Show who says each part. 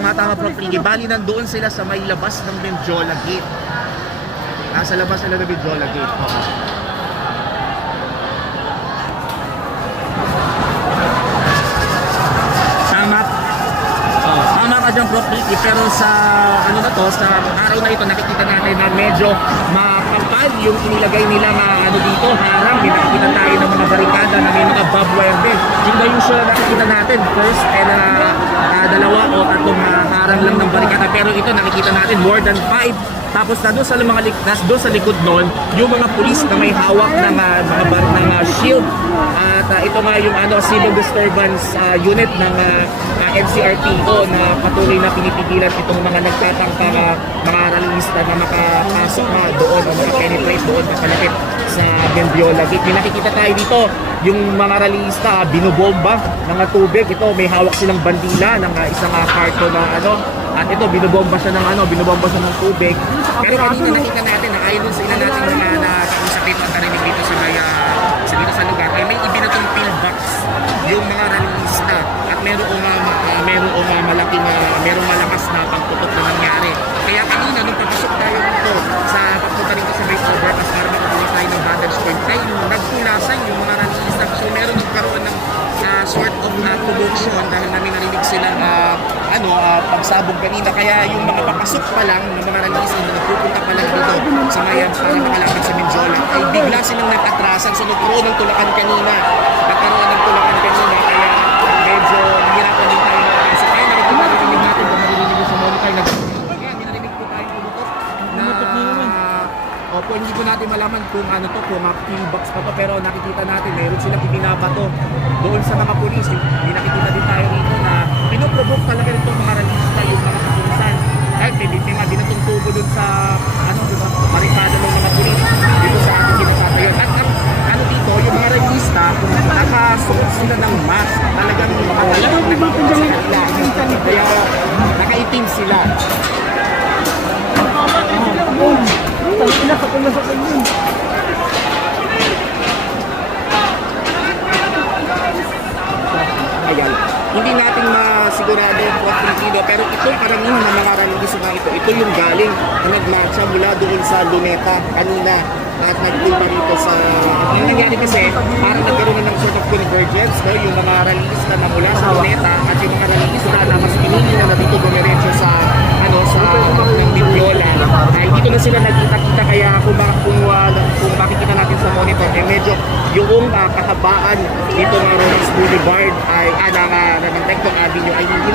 Speaker 1: Tama, tama, Prof. Ricky. Bali, nandoon sila sa may labas ng Benjola Gate. Nasa labas sila ng Benjola Gate. Oo. Tama. Oh, tama ka dyan, Prof. Pero sa ano na to, sa araw na ito, nakikita natin na medyo makapal yung inilagay nila na ano dito, harang. May nakikita tayo ng mga barikada na may mga barbed wire. Yung the usual na nakikita natin, first, eh, na ah, dalawa o tatlong ah, harang lang ng barikada. Pero ito, nakikita natin more than five. Tapos na doon sa mga nas doon sa likod noon, yung mga pulis na may hawak ng ah, mga bar ng ah, shield. At ah, ito nga yung ano civil disturbance ah, unit ng ah, ah, NCRPO na patuloy na pinipigilan itong mga nagtatangka ah, mga rallyista na makapasok na doon o makapenetrate doon kapalapit sa Bendiola Gate. May nakikita tayo dito, yung mga rallyista ah, binobomba ng ah, tubig. Ito may hawak silang bandila ng ah, isang uh, karto na ano at ito, binobomba siya ng ano, binobomba siya ng tubig. Pero kanina nakita natin na ayon sa ilan natin mga na rallyista at meron o nga, uh, meron o nga malaking, uh, merong malakas na pagputok na nangyari. Kaya kanina, nung papasok tayo dito sa pagpunta dito sa may overpass para makakuha tayo ng vantage point, ay nagtulasan yung mga rallyista. So meron nagkaroon ng uh, sort of uh, commotion dahil namin narinig silang uh, ano, uh, pagsabog kanina. Kaya yung mga papasok pa lang ng mga rallyista na nagpupunta pa lang dito sa Mayan para makalapit sa Menjola ay bigla silang nag-atrasan. So nagkaroon ng tulakan kanina. Nagkaroon Opo, hindi ko natin malaman kung ano to, kung uh, pillbox pa to, pero nakikita natin, mayroon silang ibinabato doon sa mga pulis. Hindi nakikita din tayo rito na pinoprovoke talaga nito mga ralista, yung mga kapulisan. Kahit may may mga binatong tubo doon sa, ano, doon sa barikada ng mga pulis, dito sa ating kinasatayan. At, at ano dito, yung mga ralista, nakasuot sila ng mask, talagang mga walang nakikita sa kanila. Kaya nakaitim sila. Ayan. Hindi natin masigurado ang what sentido, pero itong karamihan ng mga rallyista na ito, ito yung galing na nagmarcha mula doon sa Luneta kanina at nagpunta rito sa... Ang nangyari kasi, parang nagkaroon na ng sort of convergence, no? yung mga rallyista na mula sa Luneta yung uh, kahabaan dito ng Ronas Boulevard ay, ah, ng, uh, ng Tecno Avenue ay hindi